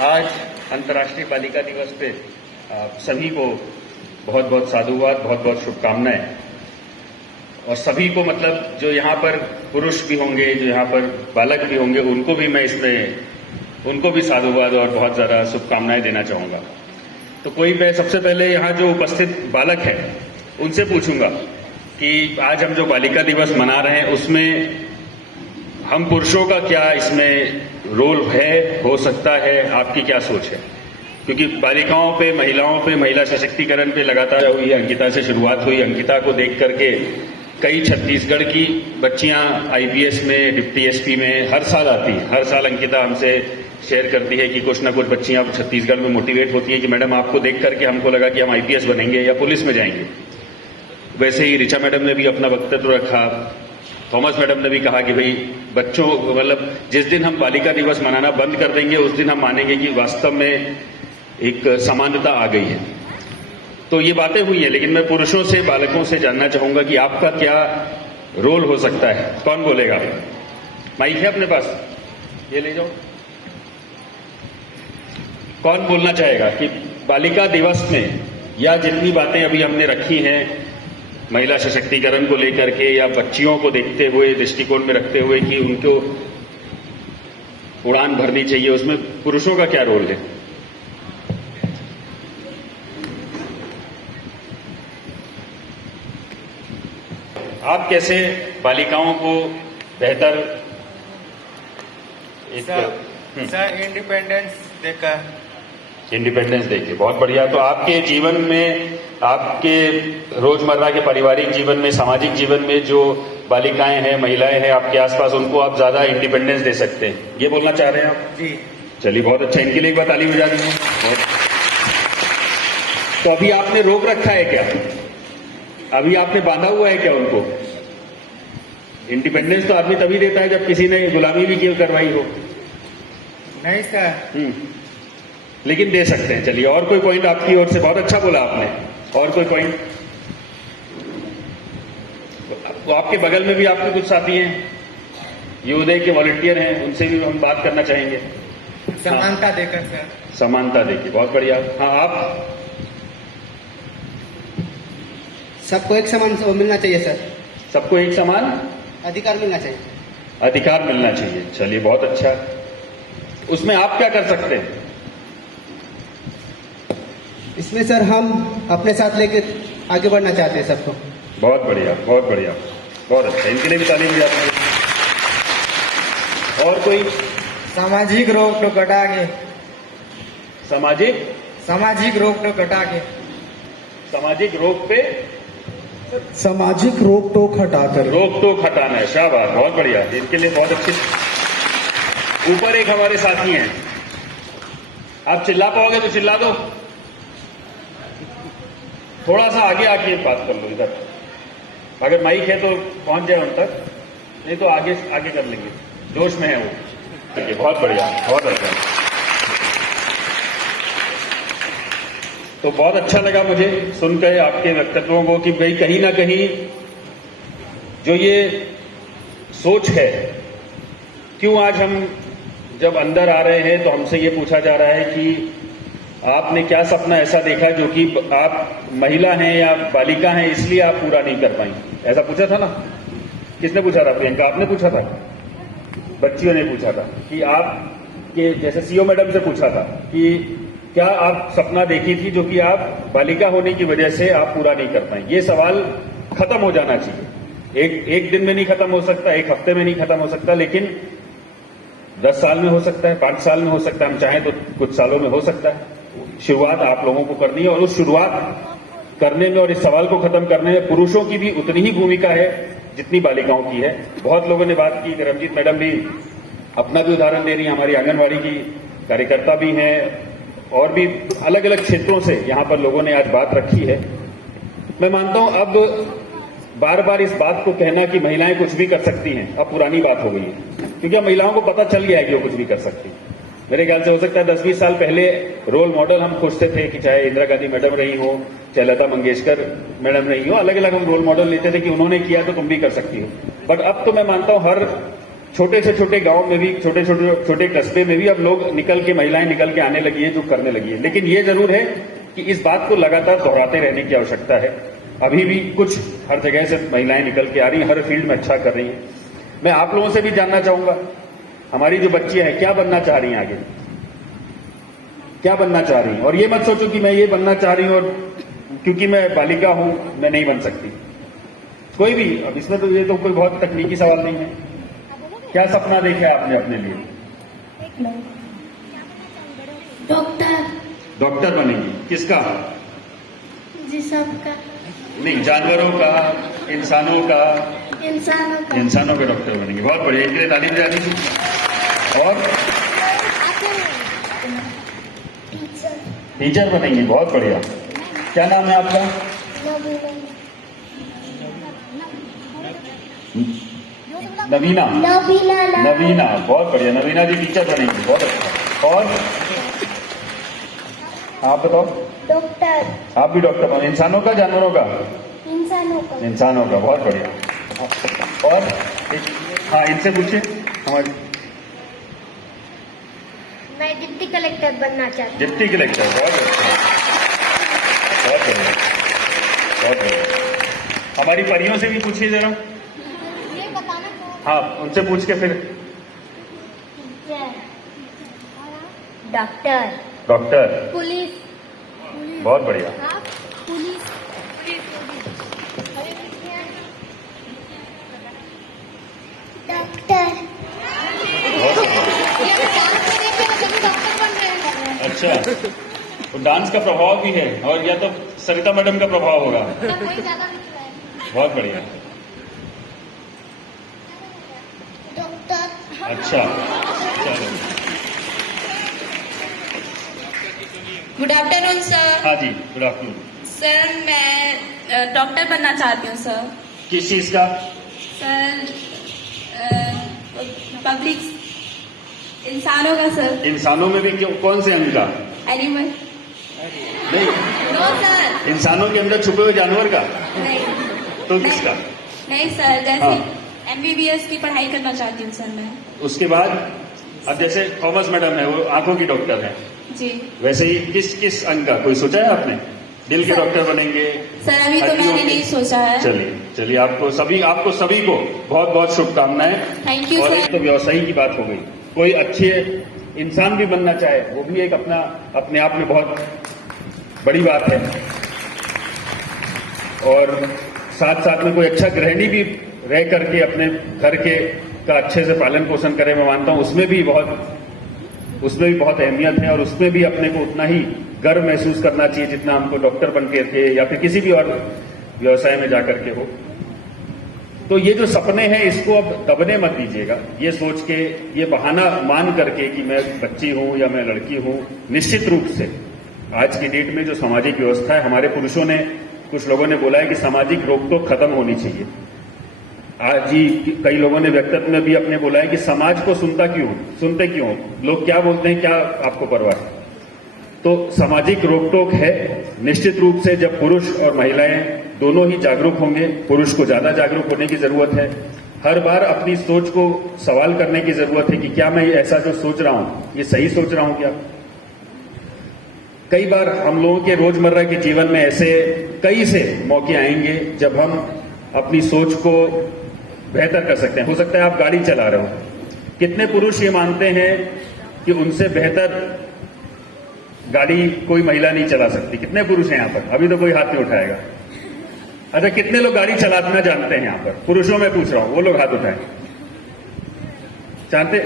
आज अंतर्राष्ट्रीय बालिका दिवस पे आप सभी को बहुत बहुत साधुवाद, बहुत बहुत शुभकामनाएं। और सभी को मतलब जो यहाँ पर पुरुष भी होंगे, जो यहाँ पर बालक भी होंगे, उनको भी मैं इसमें उनको भी साधुवाद और बहुत ज़्यादा शुभकामनाएं देना चाहूँगा। तो कोई मैं सबसे पहले यहाँ जो उपस्थित बालक है उनसे पूछूंगा कि आज हम जो बालिका दिवस मना रहे हैं उसमें हम पुरुषों का क्या इसमें रोल है, हो सकता है, आपकी क्या सोच है? क्योंकि बालिकाओं पे, महिलाओं पे, महिला सशक्तिकरण पे लगातार हुई है। अंकिता से शुरुआत हुई। अंकिता को देख करके कई छत्तीसगढ़ की बच्चियां आईपीएस में, डिप्टी एसपी में हर साल आती हैं। हर साल अंकिता हमसे शेयर करती है कि कुछ ना कुछ बच्चियां छत्तीसगढ़ में मोटिवेट होती हैं कि मैडम आपको देख करके हमको लगा कि हम आईपीएस बनेंगे या पुलिस में जाएंगे। वैसे ही ऋचा मैडम ने भी अपना वक्तव्य रखा। थॉमस मैडम ने भी कहा कि भाई बच्चों मतलब जिस दिन हम बालिका दिवस मनाना बंद कर देंगे उस दिन हम मानेंगे कि वास्तव में एक समानता आ गई है। तो ये बातें हुई हैं, लेकिन मैं पुरुषों से, बालकों से जानना चाहूंगा कि आपका क्या रोल हो सकता है। कौन बोलेगा? माइक है अपने पास, ये ले जाओ। कौन बोलना चाहेगा कि बालिका दिवस में या जितनी बातें अभी हमने रखी हैं महिला सशक्तिकरण को लेकर के या बच्चियों को देखते हुए, दृष्टिकोण में रखते हुए कि उनको उड़ान भरनी चाहिए, उसमें पुरुषों का क्या रोल है? आप कैसे बालिकाओं को बेहतर इंडिपेंडेंस देके? बहुत बढ़िया। तो आपके जीवन में, आपके रोजमर्रा के पारिवारिक जीवन में, सामाजिक जीवन में जो बालिकाएं हैं, महिलाएं हैं आपके आसपास, उनको आप ज्यादा इंडिपेंडेंस दे सकते हैं, ये बोलना चाह रहे हैं आप? जी। चलिए बहुत अच्छा, इनके लिए एक बार ताली बजा दीजिए। तो अभी आपने रोक रखा है क्या? अभी आपने बांधा हुआ है क्या उनको? इंडिपेंडेंस तो आदमी तभी देता है जब किसी ने गुलामी भी क्यों करवाई हो। नहीं सर। लेकिन दे सकते हैं। चलिए, और कोई पॉइंट आपकी ओर से? बहुत अच्छा बोला आपने। और कोई पॉइंट? तो आपके बगल में भी आपके कुछ साथी हैं, योदय के वॉलंटियर हैं, उनसे भी हम बात करना चाहेंगे। समानता देकर सर। समानता देके, बहुत बढ़िया। हाँ, आप? सबको एक समान मिलना चाहिए सर। सबको एक समान अधिकार मिलना चाहिए। अधिकार मिलना चाहिए। चलिए बहुत अच्छा। उसमें आप क्या कर सकते हैं? इसमें सर हम अपने साथ लेके आगे बढ़ना चाहते हैं सबको। बहुत बढ़िया, बहुत बढ़िया, बहुत अच्छा। इनके लिए भी तालीम दी आपने। और कोई? सामाजिक रोक टोक हटा के। सामाजिक रोक टोक हटा के। सामाजिक रोक पे सामाजिक रोक टोक हटाकर। रोक टोक हटाना है। शाबाश, बहुत बढ़िया। इनके लिए बहुत अच्छी। ऊपर एक हमारे साथी हैं, आप चिल्ला पाओगे तो चिल्ला दो। थोड़ा सा आगे आके बात कर लो इधर, अगर माइक है तो पहुंच जाए उन तक, नहीं तो आगे आगे कर लेंगे। जोश में है वो। ठीक है, बहुत बढ़िया, बहुत अच्छा। तो बहुत अच्छा लगा मुझे सुनकर आपके वक्तव्यों को कि भाई कहीं ना कहीं जो ये सोच है, क्यों आज हम जब अंदर आ रहे हैं तो हमसे ये पूछा जा रहा है कि आपने क्या सपना ऐसा देखा जो कि आप महिला हैं या बालिका हैं इसलिए आप पूरा नहीं कर पाई? ऐसा पूछा था ना? किसने पूछा था? प्रियंका आपने पूछा था? बच्चियों ने पूछा था कि आप के जैसे सीओ मैडम से पूछा था कि क्या आप सपना देखी थी जो कि आप बालिका होने की वजह से आप पूरा नहीं कर पाए? ये सवाल खत्म हो जाना चाहिए। एक दिन में नहीं खत्म हो सकता, एक हफ्ते में नहीं खत्म हो सकता, लेकिन 10 साल में हो सकता है, 5 साल में हो सकता है, हम चाहें तो कुछ सालों में हो सकता है। शुरुआत आप लोगों को करनी है और उस शुरुआत करने में और इस सवाल को खत्म करने में पुरुषों की भी उतनी ही भूमिका है जितनी बालिकाओं की है। बहुत लोगों ने बात की, रमजीत मैडम भी अपना भी उदाहरण दे रही है, हमारी आंगनबाड़ी की कार्यकर्ता भी हैं, और भी अलग अलग क्षेत्रों से यहां पर लोगों ने आज बात रखी है। मैं मानता हूं अब बार बार इस बात को कहना कि महिलाएं कुछ भी कर सकती हैं अब पुरानी बात हो गई है, क्योंकि अब महिलाओं को पता चल गया है कि वो कुछ भी कर सकती हैं। मेरे ख्याल से हो सकता है 10-20 साल पहले रोल मॉडल हम खोजते थे कि चाहे इंदिरा गांधी मैडम रही हो, चाहे लता मंगेशकर मैडम रही हो, अलग अलग हम रोल मॉडल लेते थे कि उन्होंने किया तो तुम भी कर सकती हो। बट अब तो मैं मानता हूं हर छोटे से छोटे गांव में भी, छोटे कस्बे में भी अब लोग महिलाएं निकल के आने लगी है, जो करने लगी है। लेकिन ये जरूर है कि इस बात को लगातार दोहराते रहने की आवश्यकता है। अभी भी कुछ हर जगह से महिलाएं निकल के आ रही हैं, हर फील्ड में अच्छा कर रही हैं। मैं आप लोगों से भी जानना चाहूंगा, हमारी जो बच्चियां हैं क्या बनना चाह रही हैं आगे, क्या बनना चाह रही हैं। और ये मत सोचो कि मैं ये बनना चाह रही हूं और क्योंकि मैं बालिका हूं मैं नहीं बन सकती। कोई भी, अब इसमें तो ये तो कोई बहुत तकनीकी सवाल नहीं है। क्या सपना देखा है आपने अपने लिए? डॉक्टर। डॉक्टर बनेंगी? किसका? जी सबका। नहीं, जानवरों का, इंसानों का? इंसानों का। इंसानों के डॉक्टर बनेंगे, बहुत बढ़िया, इनके लिए तालीम जानी थी। और टीचर बनेंगी, बहुत बढ़िया। क्या नाम है आपका? नवीना। नवीना, बहुत बढ़िया। नवीना जी टीचर बनेंगी, बहुत अच्छा। और आप बताओ? डॉक्टर। आप भी डॉक्टर बने? इंसानों का, जानवरों का? इंसानों का। इंसानों का, बहुत बढ़िया। और हाँ, इनसे पूछिए। हमारे मैं डिप्टी कलेक्टर बनना चाहती हूँ। डिप्टी कलेक्टर, बहुत अच्छा, बहुत बढ़िया, बहुत बढ़िया। हमारी परियों से भी पूछिए जरा। ये बताना। हाँ, उनसे पूछ के फिर। डॉक्टर। Doctor, police. बहुत बढ़िया। पुलिस। डॉक्टर। बहुत बढ़िया। अच्छा, तो डांस का प्रभाव भी है, और या तो सरिता मैडम का प्रभाव होगा। बहुत बढ़िया। डॉक्टर। अच्छा, चलो। Good afternoon sir. हाँ जी, गुड आफ्टरनून। सर मैं डॉक्टर बनना चाहती हूँ सर। किस चीज का? सर पब्लिक, इंसानों का सर। इंसानों में भी क्यों, कौन से अंग का? एनिमल। नहीं, नो सर। इंसानों के अंदर छुपे हुए जानवर का? नहीं। तो किसका? नहीं सर, जैसे हाँ। MBBS की पढ़ाई करना चाहती हूँ सर मैं। उसके बाद अब जैसे कॉमर्स मैडम है, वो आंखों की डॉक्टर है, जी। वैसे ही किस किस अंग का कोई सोचा है आपने? दिल के सर- डॉक्टर बनेंगे? सर अभी तो हड्डियों मैंने के? नहीं सोचा है। चलिए चलिए, आपको सभी को बहुत बहुत शुभकामनाएं। थैंक यू और सर। एक तो व्यवसायी की बात हो गई, कोई अच्छे इंसान भी बनना चाहे, वो भी एक अपने आप में बहुत बड़ी बात है। और साथ साथ में कोई अच्छा गृहिणी भी रह करके अपने घर के का अच्छे से पालन पोषण करे, मैं मानता हूं उसमें भी बहुत अहमियत है। और उसमें भी अपने को उतना ही गर्व महसूस करना चाहिए जितना हमको डॉक्टर बन के या फिर किसी भी और व्यवसाय में जाकर के हो। तो ये जो सपने हैं, इसको अब दबने मत दीजिएगा, ये सोच के, ये बहाना मान करके कि मैं बच्ची हूं या मैं लड़की हूं। निश्चित रूप से आज की डेट में जो सामाजिक व्यवस्था है, हमारे पुरुषों ने, कुछ लोगों ने बोला है कि सामाजिक रोक टोक खत्म होनी चाहिए। आज ही कई लोगों ने व्यक्तित्व में भी अपने बोला है कि समाज को सुनते क्यों, लोग क्या बोलते हैं, क्या आपको परवाह है। तो सामाजिक रोक टोक है। निश्चित रूप से जब पुरुष और महिलाएं दोनों ही जागरूक होंगे, पुरुष को ज्यादा जागरूक होने की जरूरत है। हर बार अपनी सोच को सवाल करने की जरूरत है कि क्या मैं ऐसा जो सोच रहा हूं, ये सही सोच रहा हूं क्या। कई बार हम लोगों के रोजमर्रा के जीवन में ऐसे कई से मौके आएंगे जब हम अपनी सोच को बेहतर कर सकते हैं। हो सकता है आप गाड़ी चला रहे हो, कितने पुरुष ये मानते हैं कि उनसे बेहतर गाड़ी कोई महिला नहीं चला सकती? कितने पुरुष हैं यहाँ पर? अभी तो कोई हाथ नहीं उठाएगा। अच्छा, कितने लोग गाड़ी चलाना जानते हैं यहाँ पर? पुरुषों में पूछ रहा हूं, वो लोग हाथ उठाएं। जानते?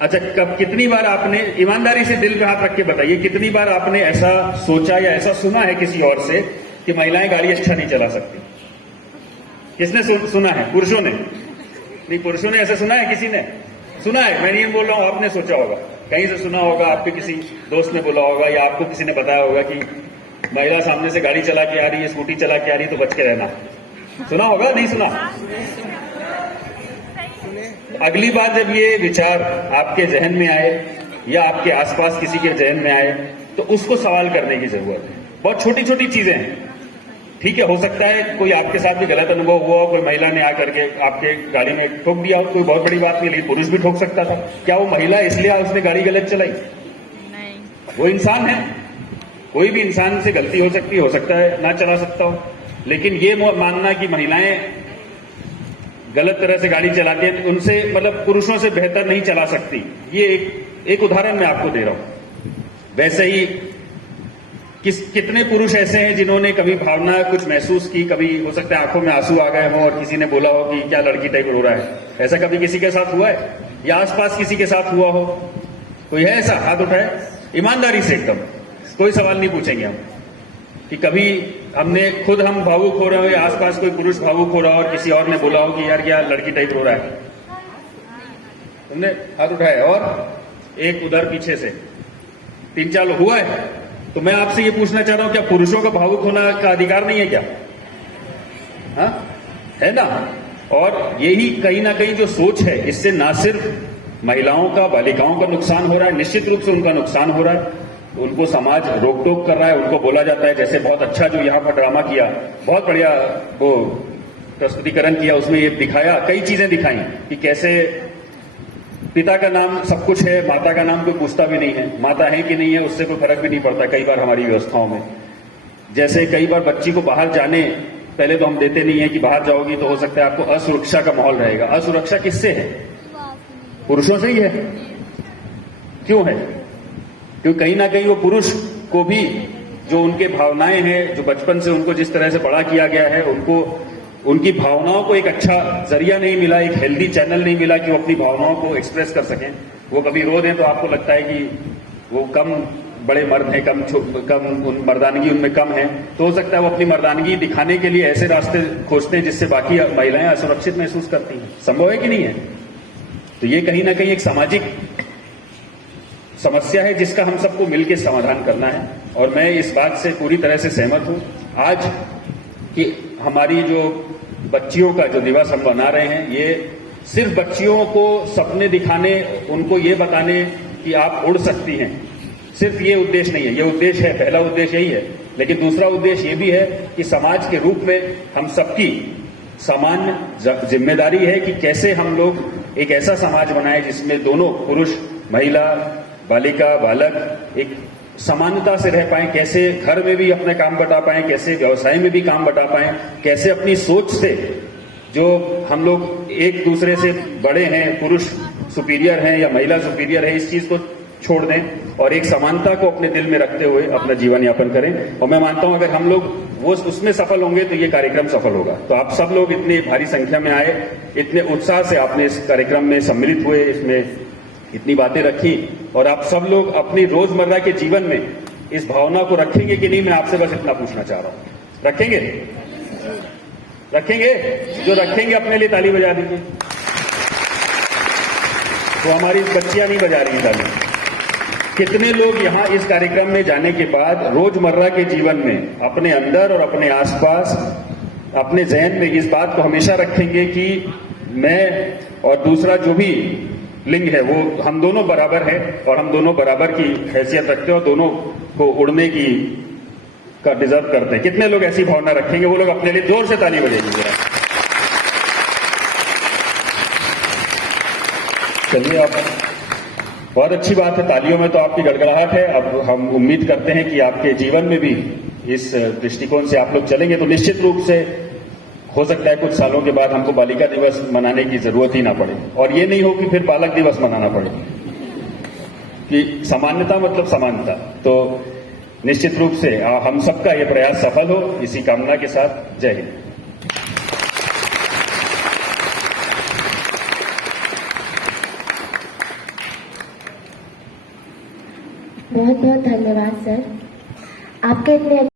अच्छा, कब, कितनी बार आपने, ईमानदारी से दिल पे हाथ रख के बताइए, कितनी बार आपने ऐसा सोचा या ऐसा सुना है किसी और से कि महिलाएं गाड़ी अच्छा नहीं चला सकती? किसने सुना है? पुरुषों ने? नहीं, पुरुषों ने ऐसा सुना है? किसी ने सुना है? मैं नहीं बोल रहा हूं, आपने सोचा होगा, कहीं से सुना होगा, आपके किसी दोस्त ने बोला होगा, या आपको किसी ने बताया होगा कि महिला सामने से गाड़ी चला के आ रही है, स्कूटी चला के आ रही है, तो बच के रहना। सुना होगा? नहीं सुना? अगली बार जब ये विचार आपके जहन में आए या आपके आसपास किसी के जहन में आए, तो उसको सवाल करने की जरूरत है। बहुत छोटी छोटी चीजें हैं, ठीक है, हो सकता है कोई आपके साथ भी गलत अनुभव हुआ हो, कोई महिला ने आकर के आपके गाड़ी में ठोक दिया हो, कोई बहुत बड़ी बात नहीं, लेकिन पुरुष भी ठोक सकता था। क्या वो महिला इसलिए उसने गाड़ी गलत चलाई? नहीं। वो इंसान है, कोई भी इंसान से गलती हो सकता है ना चला सकता हो, लेकिन ये मानना कि महिलाएं गलत तरह से गाड़ी चलाती हैं, उनसे मतलब पुरुषों से बेहतर नहीं चला सकती, ये एक उदाहरण मैं आपको दे रहा हूं। वैसे ही कितने पुरुष ऐसे हैं जिन्होंने कभी भावना कुछ महसूस की, कभी हो सकता है आंखों में आंसू आ गए हों और किसी ने बोला हो कि क्या लड़की टाइप रो रहा है, ऐसा कभी किसी के साथ हुआ है? या आसपास किसी के साथ हुआ हो? कोई है ऐसा? हाथ उठाए ईमानदारी से, एकदम कोई सवाल नहीं पूछेंगे हम कि कभी हम भावुक हो रहे हो या आसपास कोई पुरुष भावुक हो रहा हो और किसी और ने बोला हो कि यार क्या लड़की टाइप रो रहा है। तुमने हाथ उठाया और एक उधर पीछे से 3-4 लोग हुआ है। तो मैं आपसे ये पूछना चाह रहा हूं, क्या पुरुषों का भावुक होना का अधिकार नहीं है क्या? हाँ, है ना? और यही कहीं ना कहीं जो सोच है, इससे ना सिर्फ महिलाओं का, बालिकाओं का नुकसान हो रहा है, निश्चित रूप से उनका नुकसान हो रहा है। उनको समाज रोक टोक कर रहा है, उनको बोला जाता है, जैसे बहुत अच्छा जो यहाँ पर ड्रामा किया, बहुत बढ़िया वो प्रस्तुतिकरण किया, उसमें ये दिखाया, कई चीजें दिखाई कि कैसे पिता का नाम सब कुछ है, माता का नाम कोई पूछता भी नहीं है, माता है कि नहीं है उससे कोई फर्क भी नहीं पड़ता कई बार हमारी व्यवस्थाओं में। जैसे कई बार बच्ची को बाहर जाने पहले तो हम देते नहीं है कि बाहर जाओगी तो हो सकता है आपको असुरक्षा का माहौल रहेगा। असुरक्षा किससे है? पुरुषों से ही है। क्यों है? क्योंकि कहीं ना कहीं वो पुरुष को भी जो उनके भावनाएं हैं, जो बचपन से उनको जिस तरह से बड़ा किया गया है, उनको उनकी भावनाओं को एक अच्छा जरिया नहीं मिला, एक हेल्दी चैनल नहीं मिला कि वो अपनी भावनाओं को एक्सप्रेस कर सकें। वो कभी रो दें तो आपको लगता है कि वो कम बड़े मर्द हैं, कम मर्दानगी उनमें कम है, तो हो सकता है वो अपनी मर्दानगी दिखाने के लिए ऐसे रास्ते खोजते हैं जिससे बाकी महिलाएं असुरक्षित महसूस करती हैं। संभव है कि नहीं है? तो ये कहीं ना कहीं एक सामाजिक समस्या है जिसका हम सबको मिलकर समाधान करना है। और मैं इस बात से पूरी तरह से सहमत हूं। आज कि हमारी जो बच्चियों का जो दिवस हम मना रहे हैं, ये सिर्फ बच्चियों को सपने दिखाने, उनको ये बताने कि आप उड़ सकती हैं, सिर्फ ये उद्देश्य नहीं है। ये उद्देश्य है, पहला उद्देश्य यही है, लेकिन दूसरा उद्देश्य ये भी है कि समाज के रूप में हम सबकी सामान्य जिम्मेदारी है कि कैसे हम लोग एक ऐसा समाज बनाएं जिसमें दोनों पुरुष, महिला, बालिका, बालक एक समानता से रह पाएं, कैसे घर में भी अपने काम बटा पाएं, कैसे व्यवसाय में भी काम बटा पाएं, कैसे अपनी सोच से जो हम लोग एक दूसरे से बड़े हैं, पुरुष सुपीरियर हैं या महिला सुपीरियर है, इस चीज को छोड़ दें और एक समानता को अपने दिल में रखते हुए अपना जीवन यापन करें। और मैं मानता हूं अगर हम लोग वो उसमें सफल होंगे तो ये कार्यक्रम सफल होगा। तो आप सब लोग इतनी भारी संख्या में आए, इतने उत्साह से आपने इस कार्यक्रम में सम्मिलित हुए, इसमें इतनी बातें रखी, और आप सब लोग अपनी रोजमर्रा के जीवन में इस भावना को रखेंगे कि नहीं, मैं आपसे बस इतना पूछना चाह रहा हूं। रखेंगे? रखेंगे? जो रखेंगे अपने लिए ताली बजा दीजिए। तो हमारी बच्चियां नहीं बजा रही ताली। कितने लोग यहां इस कार्यक्रम में जाने के बाद रोजमर्रा के जीवन में अपने अंदर और अपने आसपास अपने जहन में इस बात को हमेशा रखेंगे कि मैं और दूसरा जो भी लिंग है वो हम दोनों बराबर है और हम दोनों बराबर की हैसियत रखते हैं और दोनों को उड़ने की का डिजर्व करते हैं। कितने लोग ऐसी भावना रखेंगे? वो लोग अपने लिए जोर से ताली बजाएंगे। चलिए, आप बहुत अच्छी बात है, तालियों में तो आपकी गड़गड़ाहट है। अब हम उम्मीद करते हैं कि आपके जीवन में भी इस दृष्टिकोण से आप लोग चलेंगे तो निश्चित रूप से हो सकता है कुछ सालों के बाद हमको बालिका दिवस मनाने की जरूरत ही ना पड़े, और ये नहीं हो कि फिर बालक दिवस मनाना पड़े, कि समानता मतलब समानता। तो निश्चित रूप से हम सबका ये प्रयास सफल हो, इसी कामना के साथ जय हिंद। बहुत बहुत धन्यवाद सर, आपके इतने